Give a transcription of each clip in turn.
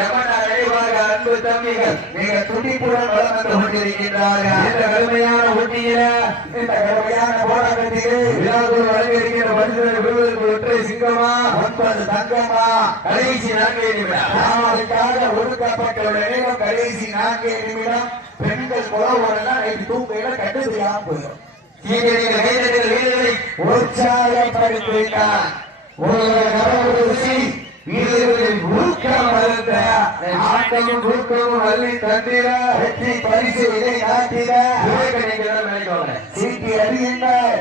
அன்பு தம்பிகள் மிக துடிப்புடன் வளம் வந்து கொண்டிருக்கின்றார்கள். இந்த கடுமையான போட்டியில இந்த கடுமையான போராட்டத்திலே விழாக்குள் வழங்கியிருக்கின்ற மனிதர்கள் விருதுக்கு ஒற்றை சிங்கமா 9 தங்கமா கடைசி 4 நிமிடம் நாளைக்காக ஒதுக்கப்பட்ட நேரம் கடைசி 4 நிமிடம். பெண்கள் குலவோடனா நைட்டு தூக்கையில கட்டு தெரியாம போயிடும். வீரர்களை உற்சாகப்படுத்தினார். வீரர்களின் ஊக்கம் அழுத்த ஆட்டமும் ஊக்கமும் அள்ளி தந்திர வெற்றி பரிசு இதை நாட்டிட சீட்டி அறியுங்கள்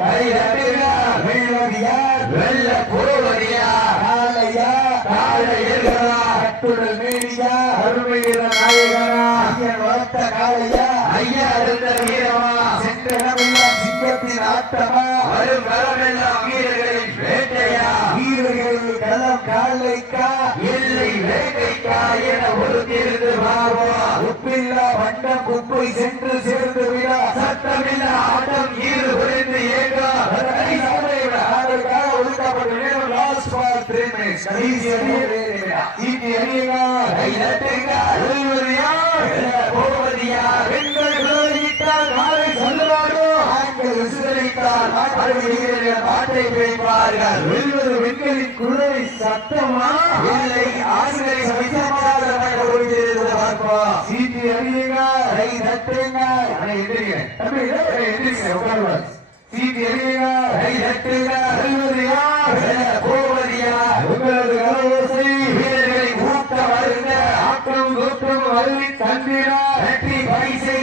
வெள்ள போவதியா காலையா காலையா கட்டுடல் மேடியா அருமையிற நாயகனா ஐயன் வளர்த்த காலையா ஐயா இருந்த வீரமா சென்றெல்லாம் சிங்கத்தின் ஆட்டமா வரும் வரமெல்லாம் வீரர்களின் வேட்டையா வீரர்களின் களம் காலைக்கா இல்லை வேட்டைக்கா என ஒருத்திருந்து பாவோம். உப்பில்லா வண்டம் குப்பை சென்று சேர்ந்து விட சட்டமில்லா ஆட்டம் ஈடு குறைந்து ஏகா ஒதுக்கப்பட்ட நேரம் லாஸ்ட் ஃபார் 3 மினிட்ஸ் கடைசி ஈட்டி அணியகா போவதியா பெண்கள் விளைவிட்டால் நாளை சொல்லுவாரோ ஆண்கள் விசுதளித்தால் பாட்டை பேய்ப்பார்கள். வெல்வது பெண்களின் குரலை சத்தமா இல்லை ஆண்களை சமைச்சமாக பார்ப்போம். சீட்டி அணியகா நட்டுங்க சீட்டி அணியகா நட்டுங்க போவதியா உங்களது கலவோசை வீரர்களை ஊக்க வருங்க ஆக்கம் தோற்றம் அருளி தந்திரா வெற்றி பரிசை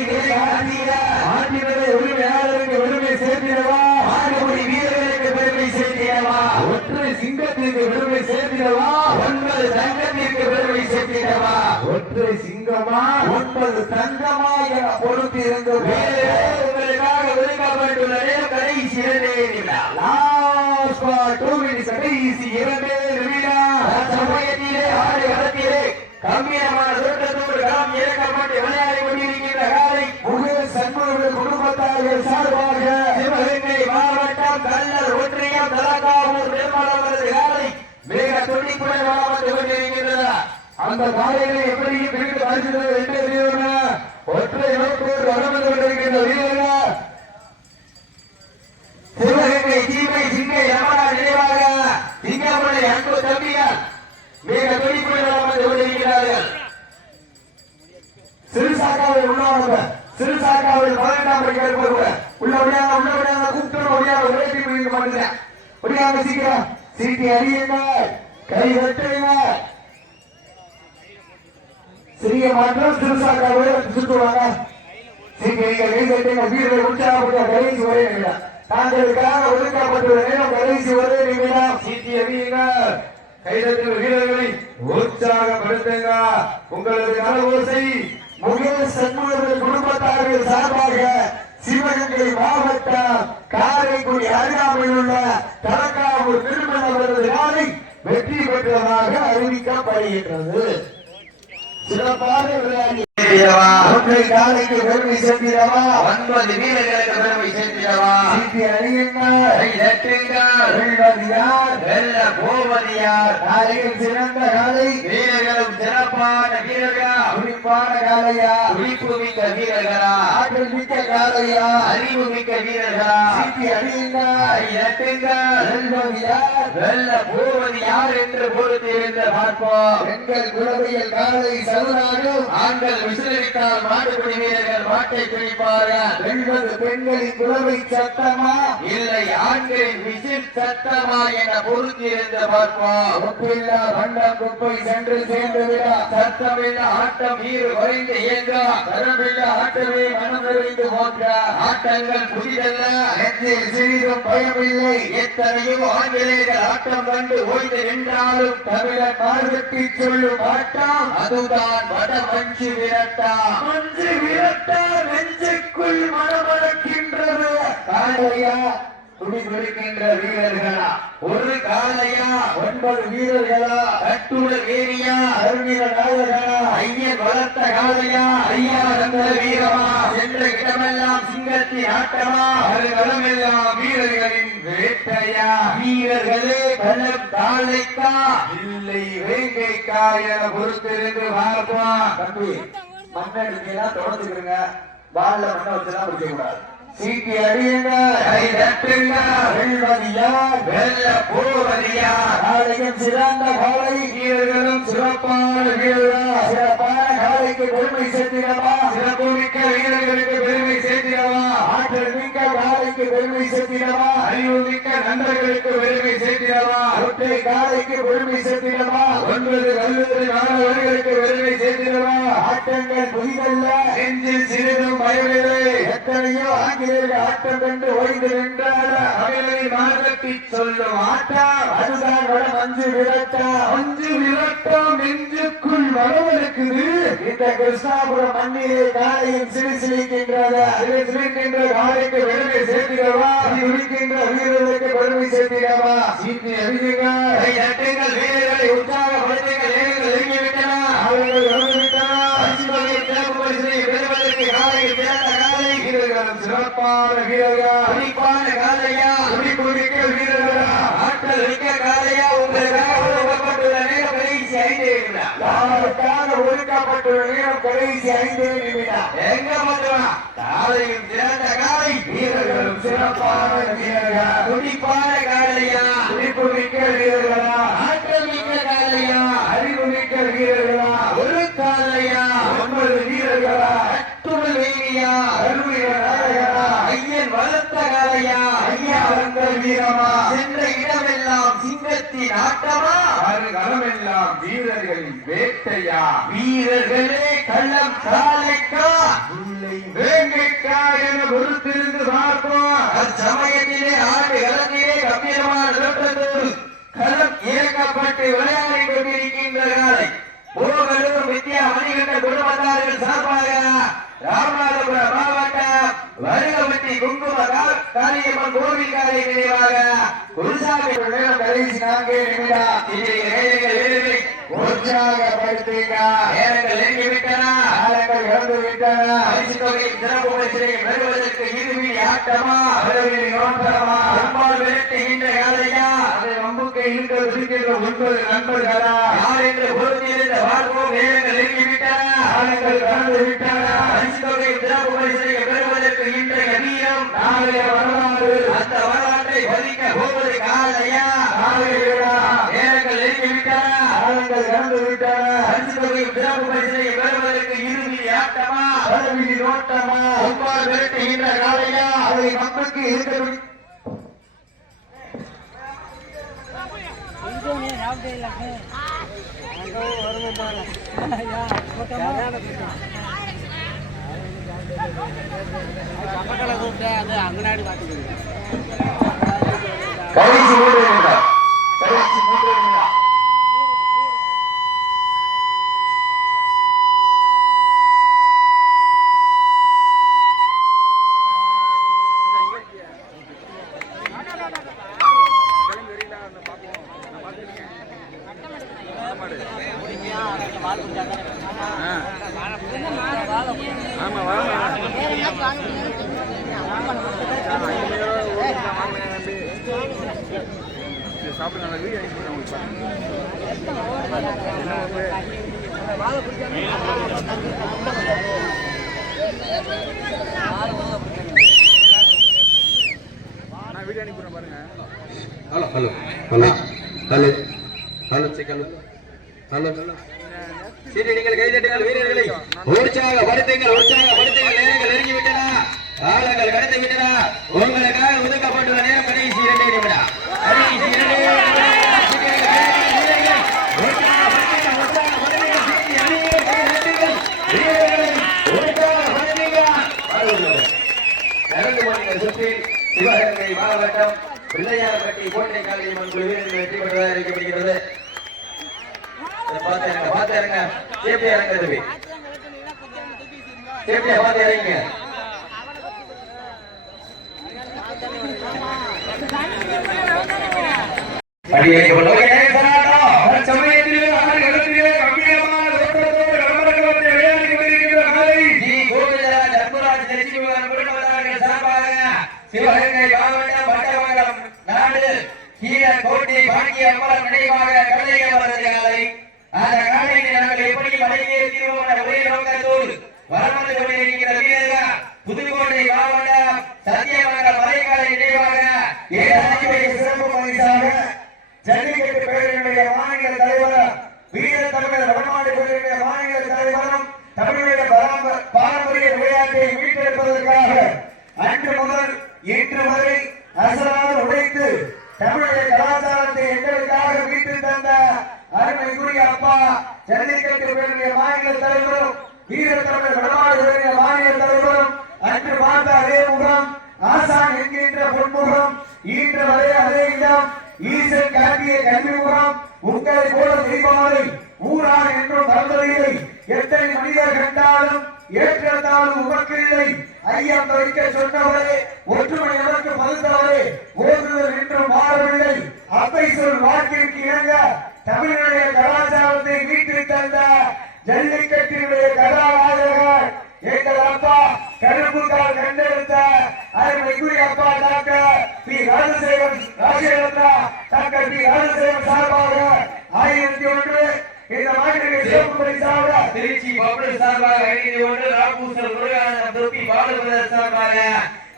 ஆண்டினரை உரிமையாளருக்கு பெருமை சேர்த்திடவா ஆடுபடி வீரர்களுக்கு பெருமை சேர்த்திடவா ஒற்றை சிங்கத்திற்கு பெருமை சேர்த்திடவா 9 தங்கத்திற்கு பெருமை சேர்த்திடவா ஒற்றை சிங்கமா 9 தங்கமா என பொறுத்து இருந்து உங்களுக்காக ஒதுக்கப்பட்டுள்ள நேரம் கடைசி 2 நிமிடம் கடைசி 2 நிமிடம் சமயத்திலே ஆடு களத்திலே கம்பீரமான தோட்டத்தோடு களம் இறக்கப்பட்டு விளையாடி கொண்டிருக்கின்ற காலை முகல் சண்முகர்கள் குடும்பத்தார்கள் சார்பாக சிவகங்கை மாவட்டம் கல்லர் ஒன்றியம் தலகாவூர் நிர்மலவரது காலை மிக துடிப்புடன் வளம் வந்து கொண்டிருக்கின்றன. அந்த காலையிலே எப்படியும் பிரித்து பரிசுகள் என்று தெரியுமா ஒற்றை நோக்கோடு வளம் வந்து கொண்டிருக்கின்ற வீரர்கள் சிவகங்கை சீமை சிங்கை யமனா நினைவாக சிங்கமலை அன்பு தம்பியார் மிக துடிப்புடன் வளம் வந்து கொண்டிருக்கிறார்கள். சிறுசாக்காவில் உள்ளவர்கள் சிறுசாக்காவில் 18ஆம் படிக்க உள்ள கூப்பிட்டு உரையாடி முடிக்க மாட்டேங்க. ஒடியாங்க சீக்கிரம் சீட்டி அறியுங்க கை வெட்டுங்க. சிறிய மாற்றம் சிறுசாக்காவில் சுற்றுவாங்க. சீட்டி கை வெட்டுங்க. வீரரை உற்சாகப்பட்ட கடைசி ஒரே நிமிடம் தாங்களுக்காக ஒதுக்கப்பட்டுள்ள நேரம் கடைசி ஒரே நிமிடம். சீட்டி அறியுங்க கைதட்டில் வீரர்களை உற்சாகப்படுத்துங்க. உங்களது கலவோசை முகேஷ் சண்முகர்கள் குடும்பத்தார்கள் சார்பாக சிவகங்கை மாவட்டம் காரைக்குடி அருகாமையில் உள்ள தலக்காவூர் நிர்மலவரது நாளை வெற்றி பெற்றதாக அறிவிக்கப்படுகின்றது. சிறப்பாக விளையாடி காலைக்கு பெருமை சேர்த்திடவா 9 வீரர்களுக்கு பெருமை சேர்த்திடவா சீட்டி அணியுங்கள் வெல்ல போவதியார் காலையில் சிறந்த காலை வீரர்களும் சிறப்பான வீரர்களா துடிப்பான காலையா துடிப்பு மிக்க வீரர்களா ஆற்றல் மிக்க காலையா அறிவு மிக்க வீரர்களா சீட்டி அணியுங்கள் வெல்ல போவது யார் என்று பொறுத்து இருந்து பார்ப்போம். பெண்கள் குழந்தைகள் காலை சதுராடும் ஆண்கள் விசிலடித்தால் மாட்டுப்படி வீரர்கள் மாட்டை பிடிப்பார்கள். வெல்வது பெண்களின் குழவை சத்தமா இல்லை ஆண்களின் விசில் சத்தமா என பொறுத்திருந்து பார்ப்போம். ஒப்பில்லா வண்டம் குப்பை சென்று சேர்ந்து விட சத்தமில்ல ஆட்டம் நீர் குறைந்து இயங்க தரமில்ல ஆட்டமே மனம் நிறைந்து போன்ற ஆட்டங்கள் புதிதல்ல நெஞ்சில் சிறிதும் பயமில்லை. எத்தனையோ ஆங்கிலேயர்கள் ஆட்டம் கண்டு ஓய்ந்து நின்றாலும் தமிழர் மார்கட்டி சொல்லும் ஆட்டம் அதுதான் வட மஞ்சு விரட்டா. மஞ்சு விரட்டா நெஞ்சுக்குள் மனமடக்கின்றது. காலையா துடி துடிக்கின்ற வீரர்களா ஒரு காலையா 9 வீரர்களா கட்டுடல் ஏரியா அருணிர நாயகனா ஐயன் வளர்த்த காலையா ஐயா அந்த வீரமா சென்ற இடமெல்லாம் சிங்கத்தின் ஆட்டமா அருகளமெல்லாம் வீரர்களின் வேட்டையா வீரர்களே பலம் காலைக்கா முல்லை வேங்கை காயன பொறுத்திருந்து பார்ப்போம். தம்பி மண்ணை எடுத்தீங்கன்னா தொடர்ந்துக்கிறங்க, பால்ல மண்ணை வச்சுதான் பிடிக்க கூடாது. சீட்டி அடியுங்க, கை தட்டுங்க, வெல்வதியா வெல்ல போவதியா. காலையும் சிறந்த காலை, வீரர்களும் சிறப்பான வீரர்கள், சிறப்பான காலைக்கு பெருமை சேர்த்திடவா, சிறப்பு மிக்க வீரர்களுக்கு பெருமை சேர்த்திடவா, ஆற்றல் மிக்க காலைக்கு பெருமை சேர்த்திடவா, அறிவு மிக்க நண்பர்களுக்கு பெருமை சேர்த்திடவா, ஒற்றை காலைக்கு பெருமை சேர்த்திடவா, 9 கல்லூரி மாணவர்களுக்கு பெருமை சேர்த்திடவா. ஆட்டங்கள் புதிதல்ல, நெஞ்சில் சிறிதும் பயமில்லை. எத்தனையோ ஆங்கிலேயர்கள் ஆட்டம் கண்டு ஓய்ந்து நின்றார். அவர்களை மார்க்கத்தி சொல்லும் ஆட்டம், அதுதான் வட மஞ்சு விரட்டா. அஞ்சு விரட்டம் நெஞ்சுக்குள் வரவழைக்குது. இந்த கிருஷ்ணாபுரம் மண்ணிலே காலையும் சிரிசிலிக்கின்றது. சிரிக்கின்ற காலைக்கு பெருமை சேர்த்திடவா, இருக்கின்ற வீரர்களுக்கு பெருமை சேர்த்திடவா. சீட்டி அடியுங்க, கை தட்டுங்கள், வீரர்களை உற்சாகப்படுத்துங்கள். ஏழைகள் நெருங்கிவிட்டன, அவர்கள் வந்துவிட்டனர். அஞ்சு வகை சிறப்பு பரிசினை பெறுவதற்கு காலையில் பிறந்த காலை வீரர்களும் சிறப்பான வீரர்கள், துடிப்பான காலையா, துடிப்பு மிக்க வீரர்களா, ஆற்றல் மிக்க காலையா. உங்களுக்காக ஒதுக்கப்பட்டுள்ள நேரம் கடைசி 5 நிமிடம். யாருக்காக ஒதுக்கப்பட்டுள்ள நேரம் கடைசி 5 நிமிடம். எங்க பண்றான் காலையும் சிறந்த காலை, வீரர்களும் சிறப்பான வீரர்கள், துடிப்பான காலையா, துடிப்பு மிக்க வீரர்களா, ஆற்றல் மிக்க காலையா, அறிவு மிக்க வீரர்களா, ஒரு காலையா, 9 வீரர்களா, அத்துணல் வேலியா, அருமைய நாயகனா, ஐயன் வளர்த்த காலையா, ஐயா வந்த வீரமா, சென்ற இடமெல்லாம் சிங்கத்தின் ஆட்டமா, களமெல்லாம் வீரர்களின் வேட்டையா, வீரர்களே களம் காலைக்கா, முல்லை வேங்கைக்கா என பொறுத்திருந்து பார்ப்போம். அச்சமயத்திலே ஆண்டு களத்திலே கம்பீரமான தோற்றத்தோடு களம் இறக்கப்பட்டு விளையாடி கொண்டிருக்கின்ற காலை போகலூர் வித்யா மணிகண்ட குடும்பத்தார்கள் சார்பாக ராமநாதபுரம் மாவட்டம் வருகவட்டி குங்கும காளியம்மன் கோவில் காலை நினைவாக குருசாமி நேரம் கடைசி 4 நிமிடம். உற்சாகப்படுத்துங்க, நேரங்கள் நெருங்கிவிட்டன, காலங்கள் இழந்து விட்டன. பரிசு தொகை சிறப்பு பரிசினை பெறுவதற்கு இறுதி ஆட்டமா, அளவில் நோட்டமா, பெரும்பால் விரட்டுகின்ற காலையா, அதை நம்புக்கை இருக்க இருக்கின்ற 9 நண்பர்களா, யார் என்று பொறுத்திருந்த பார்ப்போம். நேரங்கள் நெருங்கிவிட்டன, காலங்கள் கடந்து விட்டன. பரிசு தொகை சிறப்பு பரிசினை பெறுவதற்கு இன்றைய வீரம், நாளைய வரலாறு, அந்த வரலாற்றை பதிக்க போவது காலையா, நாளைய விழா. நேரங்கள் நெருங்கிவிட்டன, காலங்கள் கடந்து விட்டன. பரிசு தொகை சிறப்பு பரிசினை பெறுவதற்கு இறுதி ஆட்டமா, அளவில் நோட்டமா, பெரும்பால் விரட்டுகின்ற காலையா, அதை நம்புக்கை இருக்க கடைசி 3 நிமிடம். கடைசி 3 நிமிடம். Hello hello hello hello hello hello hello சரி, நீங்கள் கைதட்டுங்கள், வீரர்களை உற்சாகப்படுத்துங்கள், உற்சாகப்படுத்துங்கள். நேரங்கள் நெருங்கிவிட்டன, காலங்கள் கடந்து விட்டன. உங்களுக்காக ஒதுக்கப்பட்டுள்ள நேரம் கடைசி 2 நிமிடம். கடைசி 2 நிமிடம். சிவகங்கை மாவட்டம் பிள்ளையார்பட்டி கோட்டை காளியம்மன் குழு வீரர்கள் வெற்றி பெற்றதாக அறிவிக்கப்படுகிறது. பார்த்து இறங்க, சேஃப்டியா இறங்க தம்பி, சேஃப்டியா பார்த்து இறங்க. சிவகங்கை மாவட்டம் பட்டமங்கலம் நாடு கீழ கோட்டை பாண்டிய அம்மன் நினைவாக கலைஞர் கூடிய தீர்மானம் ஒரே நோக்கத்தோடு வரமந்து கொண்டிருக்கிற வீரர்கள் புதுக்கோட்டை மாவட்டம் சத்தியமங்கலம் மலைக்காலை நினைவாக சிறப்பு பரிசாக ஜல்லிக்கட்டு பேரவையுடைய மாநில தலைவர் வீர தமிழர் வடநாடு பேரவையுடைய மாநில தலைவரும் தமிழக பாரம்பரிய விளையாட்டை மீட்டெடுப்பதற்காக அன்று முதல் இன்று வரை அசராக உழைத்து தமிழக கலாச்சாரத்தை எங்களுக்காக மீட்டு தந்த அருமைக்குரிய அப்பா ஜல்லிக்கட்டு பேரவைய மாநில தலைவரும் வீர தமிழர் வடநாடு பேரவைய மாநில தலைவரும் அன்று பார்த்த அதே முகம் ஆசான் என்கின்ற பொன்முகம் இன்று வரை அதே இடம் ஈசன் காட்டிய கல்விமுகம் உங்களை போல தெய்வமாலை ஊரான் என்றும் மறந்ததில்லை எத்தனை மனிதர் கண்டாலும் ஏற்றத்தாலும் உமக்கில்லை ஐயம் வைக்க சொன்னவரே ஒற்றுமை எதற்கு மறுத்தவரே ஓதுதல் என்றும் மாறவில்லை அப்பை சொல் வாக்கிற்கு இணங்க தமிழுடைய கலாச்சாரத்தை மீட்டு தந்த ஜல்லிக்கட்டினுடைய கதாநாயகர் எங்கள் அப்பா கரும்புக்கால் கண்டெடுத்த அருமைக்குரிய அப்பா doctor P Rajasekar doctor P Rajasekar சார்பாக 1001 இந்த மாநில சிறப்பு பரிசாக திருச்சி பப்ளிக் சார்பாக 501 ராமூசல் முருகானந்தம் தொப்பி பாலபுரர் சார்பாக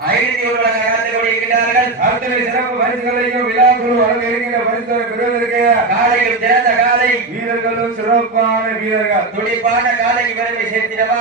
501 கலந்து கொண்டிருக்கிறார்கள். அத்தனை சிறப்பு பரிசுகளையும் விழாக்குழு வழங்கியிருக்கின்ற பரிசுகளை பெறுவதற்கு காலையில் திறந்த காலை வீரர்களும் சிறப்பான வீரர்கள் துடிப்பான காலைக்கு பெருமை சேர்த்திடவா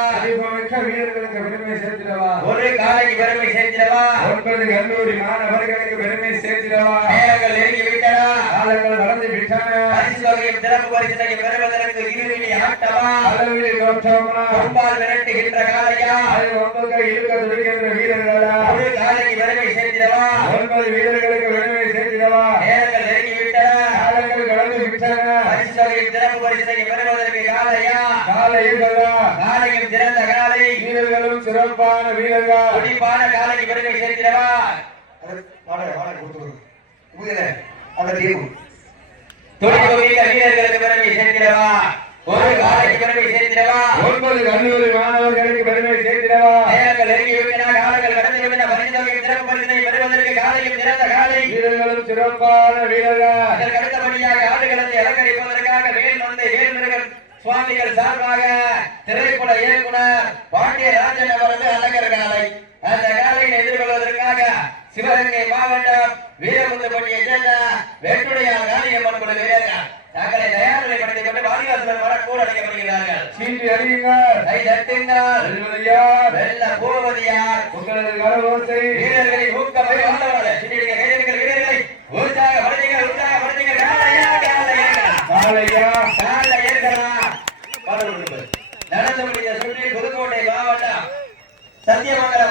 மிக்க வீரர்களுக்கு பெருமை சேர்த்திடவா ஒரு காலைக்கு பெருமை சேர்த்திடவா 9 கல்லூரி மாணவர்களுக்கு பெருமை சேர்த்திடவா நேரங்கள் நெருங்கி விட்டன காலங்கள் நடந்து விட்டன பரிசு வகையில் சிறப்பு பரிசுகளை பெறுவதற்கு இருவிழி ஆட்டமா அளவில் தோற்றமா கொம்பால் விரட்டுகின்ற காலையா அது உங்களுக்கு இழுக்க துடிக்கின்ற வீரர்களா ஒரு காலைக்கு பெருமை சேர்த்திடவா 9 வீரர்களுக்கு பெருமை சேர்த்திடவா நேரங்கள் நெருங்கி விட்டன காலங்கள் கடந்து விட்டன பரிசு வகையில் சிறப்பு பரிசுகளை பெறுவதற்கு காலையா காலைகளா காலையில் சிறந்த காலை வீரர்களும் சிறப்பான வீரர்கள் துடிப்பான காலைக்கு பெருமை சேர்த்திடவா வீரர்களுக்கு பெருமை சேர்த்திடவா ஒரு காலைக்கு பெருமை சேர்த்திடவா 9 கல்லூரி மாணவர்களுக்கு பெருமை சேர்த்திடவா நேரங்கள் நெருங்கி விட்டன காலங்கள் கடந்து விட்டன பரிசு வகையில் சிறப்பு பரிசினை பெறுவதற்கு காலையும் சிறந்த காலை வீரர்களும் சிறப்பான வீரர்கள் அதற்கு அடுத்தபடியாக ஆடுகளத்தை அலங்கரிப்பதற்காக வேல் வந்து வேல்முருகன் சுவாமிகள் சார்பாக திரைப்பட இயக்குனர் பாண்டியராஜன் அவரது அலங்கர் காலை அந்த காலையை எதிர்கொள்வதற்காக சிவகங்கை மாவட்டம் வீரமுத்துப்பட்டியை சேர்ந்த வேட்டுடையார் காளியம்மன் குழு வீரர்கள் தங்களை தயார்நிலைப்படுத்திக் கொண்டு வாரிவாசல் வர கூட அழைக்கப்படுகிறார்கள். சீட்டி அறியுங்கள், கை தட்டுங்கள், வெல்ல போவது யார்? உங்களது கரவோசை வீரர்களை ஊக்கமை வந்தவர்கள் சீட்டியை கைதட்டுங்கள் வீரர்களை உற்சாகப்படுத்துங்கள் காலையா நடந்து முடிந்த சுற்றி புதுக்கோட்டை மாவட்டம் சத்தியமங்கலம்